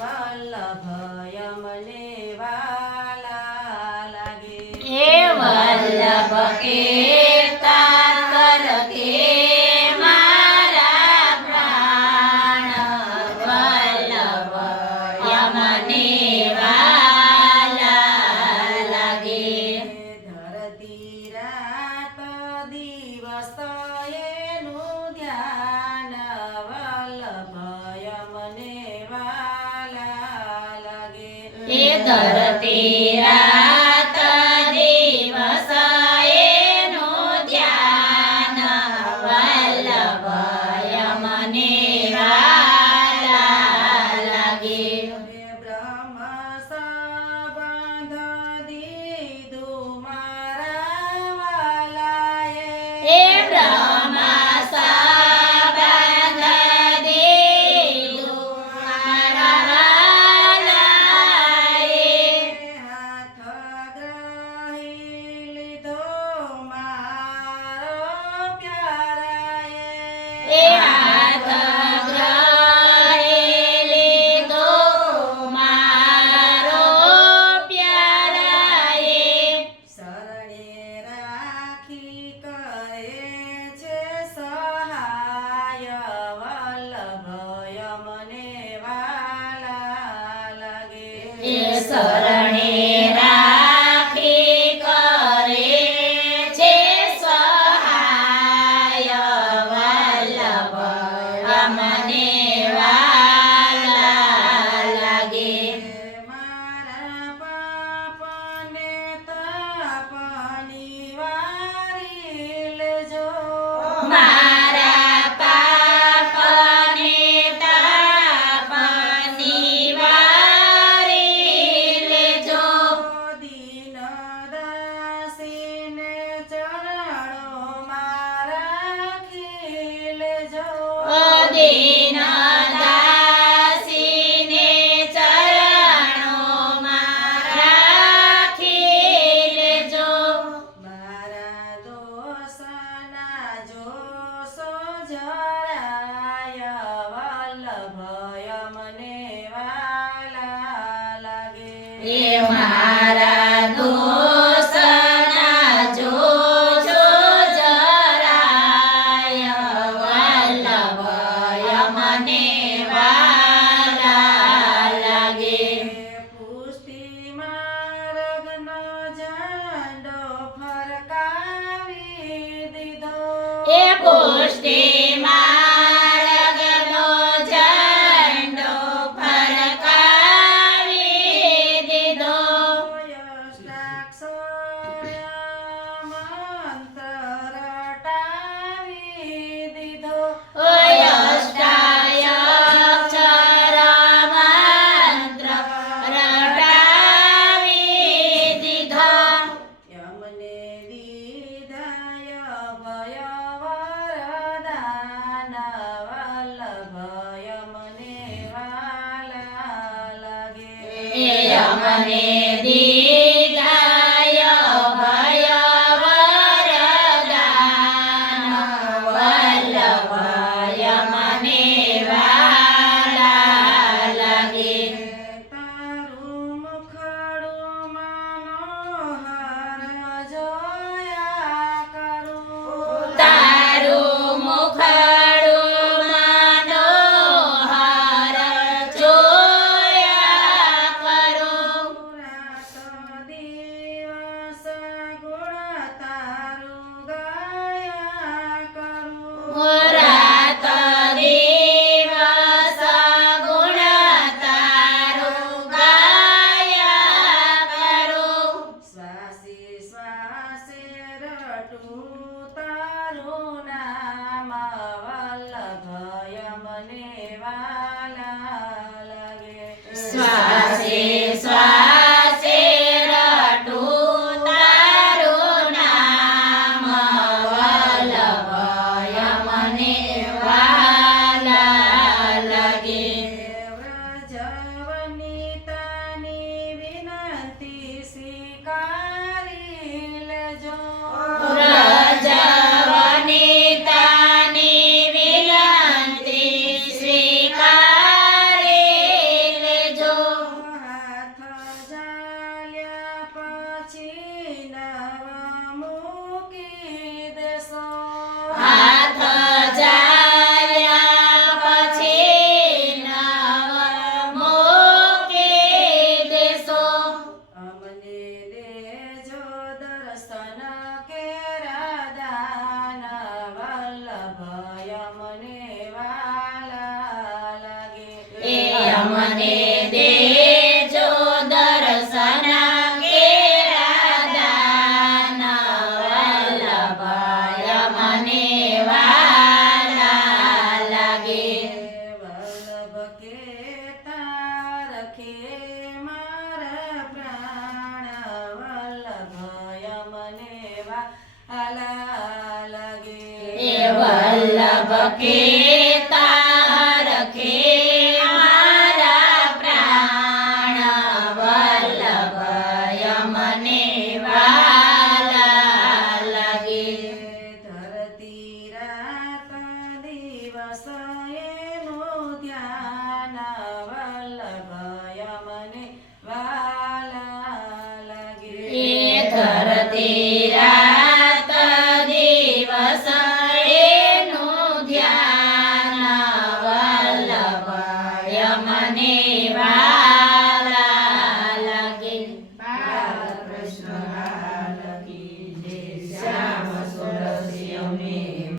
વલ્લભ યમને વાલા લાગે. હે વલ્લભ કેતા કર કે મારા પ્રાણ વલ્લભ યમને વાલા લાગે. ધરતી રાત દિવસ એનું ધ્યાન વલ્લભ યમને વાલા લાગે. એ ધરતી રાત દિવસ એનું ધ્યાન વલ્લભ યમને વાલા લાગે. બ્રહ્મ સંબંધ દીધું મારા વાલાએ. એ બ્રહ્મ સંબંધ દીધું મારા વાલાએ. હાથ ગ્રહી લીધો મારો પ્યારાએ. એ હાથ ગ્રહી લીધો મારો પ્યારાએ. શરણે રાખી કરે છે સહાય વલ્લભ યમને વાલા લાગે. એ શરણે રાખી કરે છે સહાય વલ્લભ યમને વાલા લાગે. મારા પાપને તાપની વારી લેજો. મારા પાપને તાપની વારી લેજો. દીન દાસીને ચરણોમાં રાખી લેજો. દીન દાસીને ચરણોમાં રાખી લેજો. મારા દોષના જોશો જરાય વલ્લભ યમને વાલા લાગે. એ મારા દોષના જોજો જરાય વલ્લભ યમને વાલા લાગે. પુષ્ટિ માર્ગનો ઝંડો ફરકાવી દીધો. એ પુષ્ટિ માર્ગનો ઝંડો ફરકાવી દીધો. મંત્ર રટાવી દીધો. અષ્ટાક્ષર મંત્ર રટાવી દીધો. યમને દીધાય ભય વરદાન વલ્લભ યમને વાલા લાગે. એ યમને દીધાય ભય વરદાન વલ્લભ યમને વાલા લાગે. તારું મુખડું મનોહર જોયા કરું. તારું મુખડું મનોહર જોયા કરું. રાત દિવસ ગુણ તારું ગાયા કરું. રાત દિવસ ગુણ તારું ગાયા કરું. શ્વાસે શ્વાસે રટું તારું નામ વલ્લભ યમને વાલા લાગે. શ્વાસે શ્વાસે રટું તારું નામ વલ્લભ યમને વાલા લાગે. વ્રજવનિતાની વિનંતી સ્વીકારી લેજો. વ્રજવનિતાની વિનંતી સ્વીકાર મને દેજો દર્શન કેરા દાન વલ્લભય મને વાલા લાગે વલ્લભ કેતા રખે મારા પ્રાણ વલ્લભય મને વાલા લાગે એ વલ્લભ કેતા રખે મારા પ્રાણ વલ્લભય મને વાલા લાગે ધરતી રાત દિવસ એનું ધ્યાન વલ્લભય મને વાલા લાગે એ ધરતી રાત દિવસ એનું ધ્યાન વલ્લભય મને વાલા